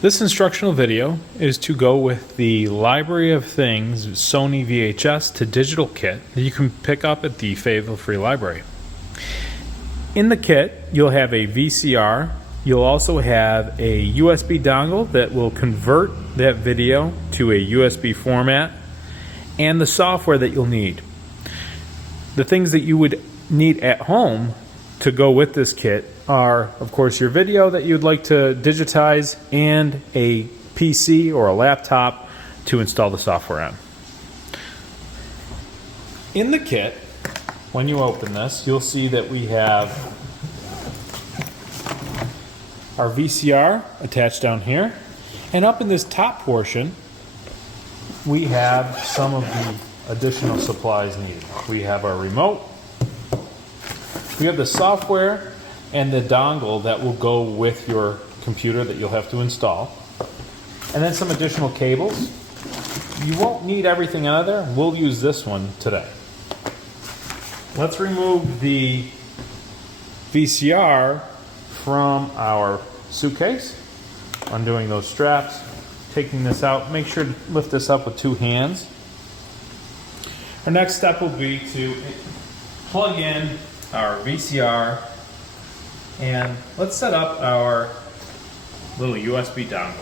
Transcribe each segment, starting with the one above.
This instructional video is to go with the Library of Things Sony VHS to digital kit that you can pick up at the Fayetteville Free Library. In the kit, you'll have a VCR. You'll also have a USB dongle that will convert that video to a USB format, and the software that you'll need. The things that you would need at home to go with this kit are, of course, your video that you'd like to digitize and a PC or a laptop to install the software on. In the kit, when you open this, you'll see that we have our VCR attached down here, and up in this top portion we have some of the additional supplies needed. We have our remote, we have the software and the dongle that will go with your computer that you'll have to install, and then some additional cables. You won't need everything out of there. We'll use this one today. Let's remove the VCR from our suitcase, undoing those straps, taking this out. Make sure to lift this up with two hands. Our next step will be to plug in our VCR, and let's set up our little USB dongle.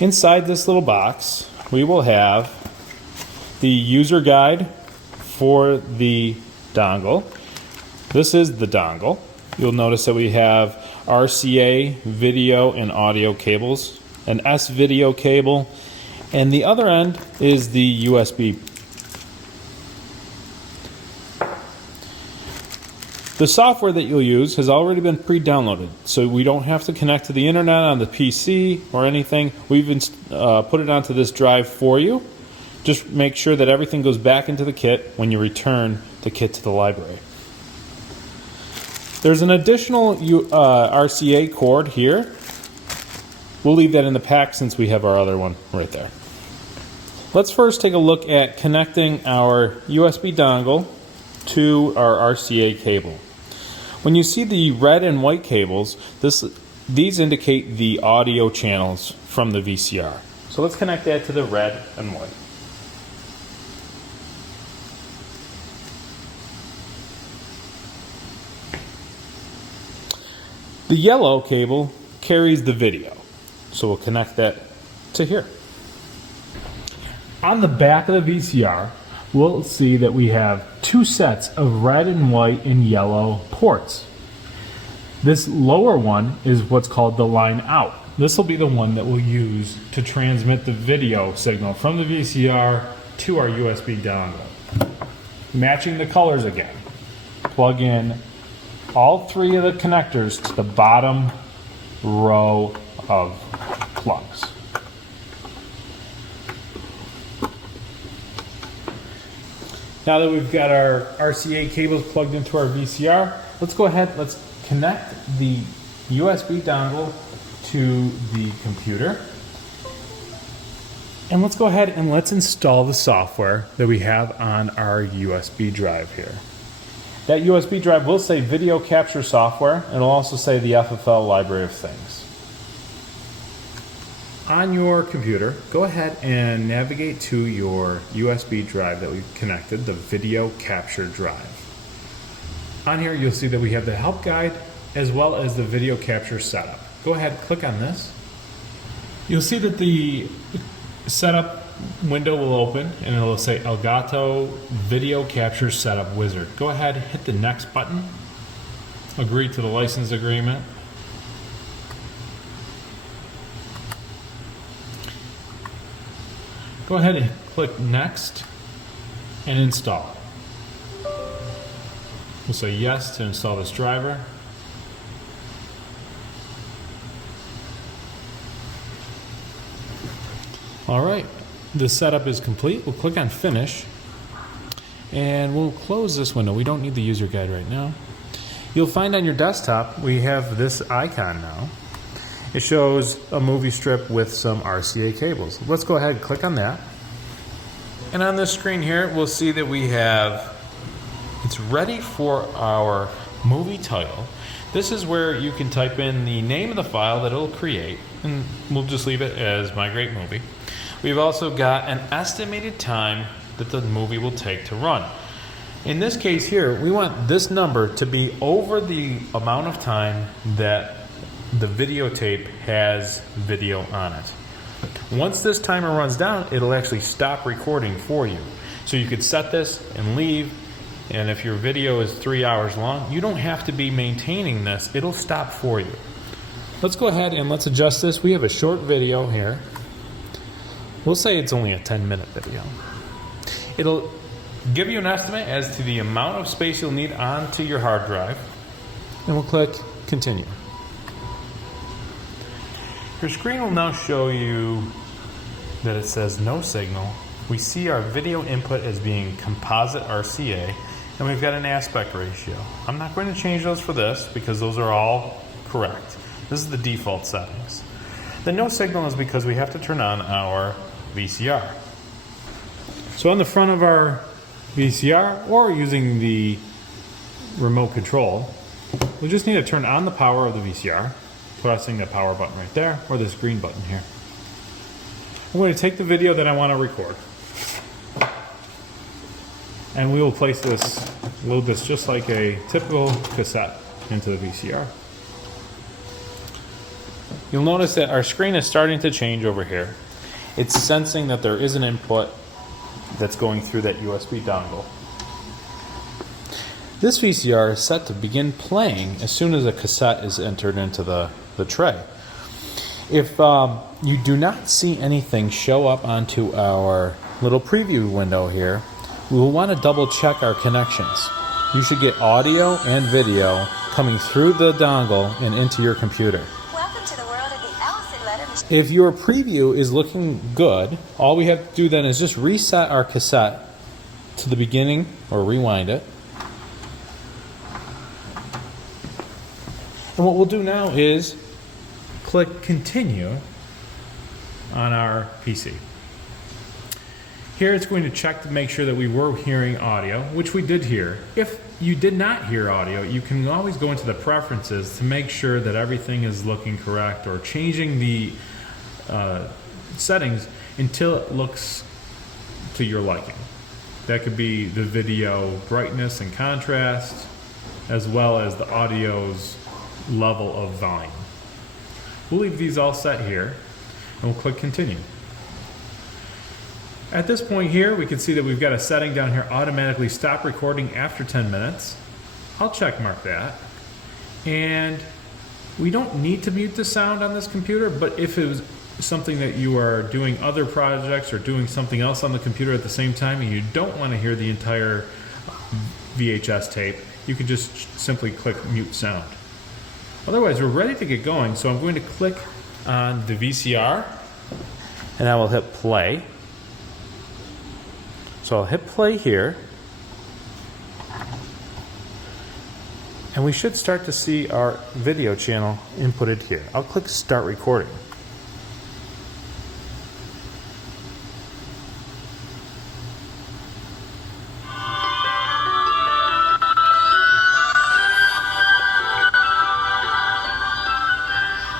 Inside this little box, we will have the user guide for the dongle. This is the dongle. You'll notice that we have RCA video and audio cables, an S video cable, and the other end is the USB. The software that you'll use has already been pre-downloaded, so we don't have to connect to the internet on the PC or anything. We've put it onto this drive for you. Just make sure that everything goes back into the kit when you return the kit to the library. There's an additional RCA cord here. We'll leave that in the pack since we have our other one right there. Let's first take a look at connecting our USB dongle to our RCA cable. When you see the red and white cables, these indicate the audio channels from the VCR. So let's connect that to the red and white. The yellow cable carries the video, so we'll connect that to here. On the back of the VCR, we'll see that we have two sets of red and white and yellow ports. This lower one is what's called the line out. This will be the one that we'll use to transmit the video signal from the VCR to our USB dongle. Matching the colors again, plug in all three of the connectors to the bottom row of plugs. Now that we've got our RCA cables plugged into our VCR, let's go ahead, let's connect the USB dongle to the computer. And let's go ahead and let's install the software that we have on our USB drive here. That USB drive will say video capture software, and it'll also say the FFL Library of Things. On your computer, go ahead and navigate to your USB drive that we've connected, the video capture drive. On here you'll see that we have the help guide as well as the video capture setup. Go ahead and click on this. You'll see that the setup window will open and it'll say Elgato Video Capture Setup Wizard. Go ahead, hit the next button, agree to the license agreement. Go ahead and click next and install. We'll say yes to install this driver. All right, the setup is complete. We'll click on finish and we'll close this window. We don't need the user guide right now. You'll find on your desktop we have this icon now. It shows a movie strip with some RCA cables. Let's go ahead and click on that. And on this screen here, we'll see that we have, it's ready for our movie title. This is where you can type in the name of the file that it'll create, and we'll just leave it as My Great Movie. We've also got an estimated time that the movie will take to run. In this case here, we want this number to be over the amount of time that the videotape has video on it. Once this timer runs down, it'll actually stop recording for you. So you could set this and leave, and if your video is 3 hours long, you don't have to be maintaining this. It'll stop for you. Let's go ahead and let's adjust this. We have a short video here. We'll say it's only a 10-minute video. It'll give you an estimate as to the amount of space you'll need onto your hard drive, and we'll click Continue. Your screen will now show you that it says no signal. We see our video input as being composite RCA, and we've got an aspect ratio. I'm not going to change those for this because those are all correct. This is the default settings. The no signal is because we have to turn on our VCR. So on the front of our VCR, or using the remote control, we just need to turn on the power of the VCR, pressing the power button right there, or this green button here. I'm going to take the video that I want to record, and we will place this, load this just like a typical cassette into the VCR. You'll notice that our screen is starting to change over here. It's sensing that there is an input that's going through that USB dongle. This VCR is set to begin playing as soon as a cassette is entered into the tray. If you do not see anything show up onto our little preview window here, we will want to double check our connections. You should get audio and video coming through the dongle and into your computer. If your preview is looking good, all we have to do then is just reset our cassette to the beginning, or rewind it. And what we'll do now is click Continue on our PC. Here it's going to check to make sure that we were hearing audio, which we did hear. If you did not hear audio, you can always go into the preferences to make sure that everything is looking correct, or changing the settings until it looks to your liking. That could be the video brightness and contrast, as well as the audio's level of volume. We'll leave these all set here, and we'll click Continue. At this point here, we can see that we've got a setting down here, automatically stop recording after 10 minutes. I'll check mark that. And we don't need to mute the sound on this computer, but if it was something that you are doing other projects or doing something else on the computer at the same time and you don't want to hear the entire VHS tape, you can just simply click mute sound. Otherwise, we're ready to get going, so I'm going to click on the VCR and I will hit play. So I'll hit play here, and we should start to see our video channel inputted here. I'll click start recording.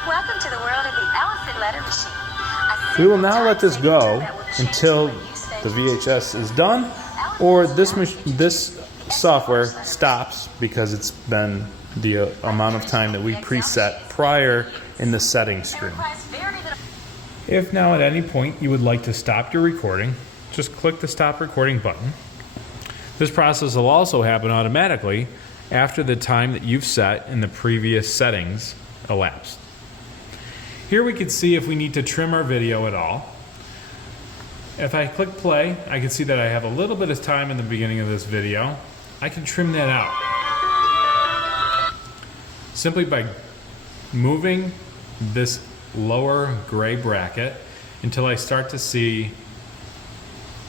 Welcome to the world of the elephant letter machine. We will now let this go until the VHS is done, or this software stops because it's been the amount of time that we preset prior in the settings screen. If now at any point you would like to stop your recording, just click the stop recording button. This process will also happen automatically after the time that you've set in the previous settings elapsed. Here we can see if we need to trim our video at all. If I click play, I can see that I have a little bit of time in the beginning of this video. I can trim that out simply by moving this lower gray bracket until I start to see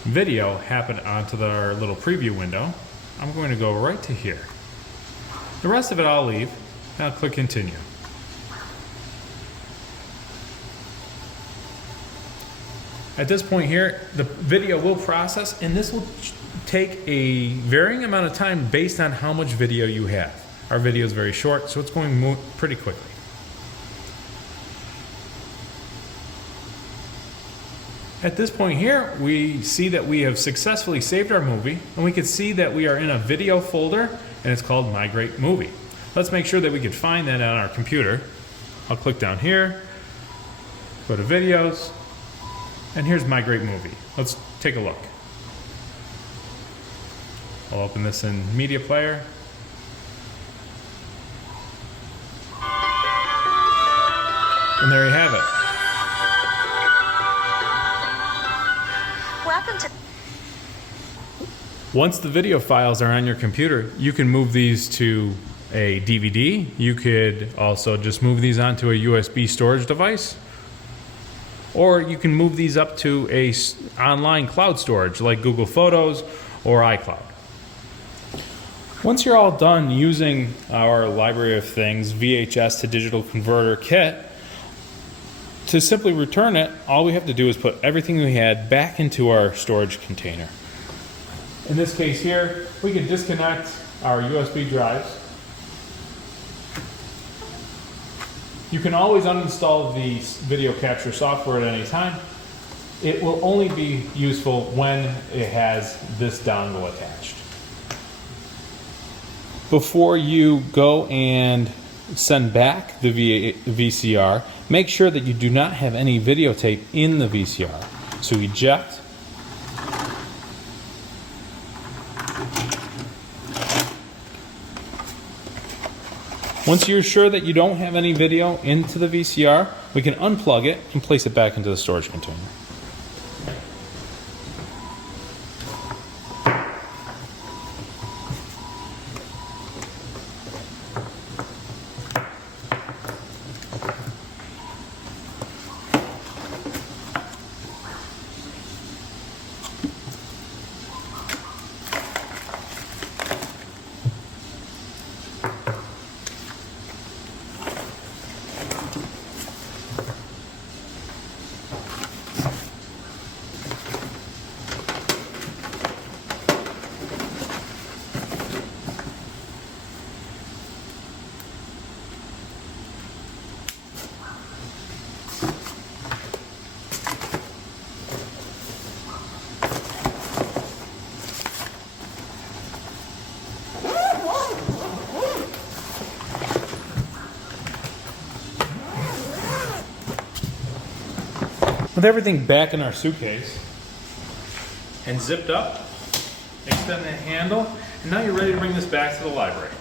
video happen onto our little preview window. I'm going to go right to here. The rest of it I'll leave, and I'll click continue. At this point here, the video will process, and this will take a varying amount of time based on how much video you have. Our video is very short, so it's going pretty quickly. At this point here, we see that we have successfully saved our movie, and we can see that we are in a video folder, and it's called Migrate Movie. Let's make sure that we can find that on our computer. I'll click down here, go to Videos, and here's Migrate Movie. Let's take a look. I'll open this in Media Player. And there you have it. Welcome to. Once the video files are on your computer, you can move these to a DVD. You could also just move these onto a USB storage device. Or you can move these up to a online cloud storage like Google Photos or iCloud. Once you're all done using our Library of Things VHS to digital converter kit, to simply return it, all we have to do is put everything we had back into our storage container. In this case here, we can disconnect our USB drives. You can always uninstall the video capture software at any time. It will only be useful when it has this dongle attached. Before you go and send back the VCR, make sure that you do not have any videotape in the VCR. So eject. Once you're sure that you don't have any video into the VCR, we can unplug it and place it back into the storage container. With everything back in our suitcase and zipped up, extend the handle, and now you're ready to bring this back to the library.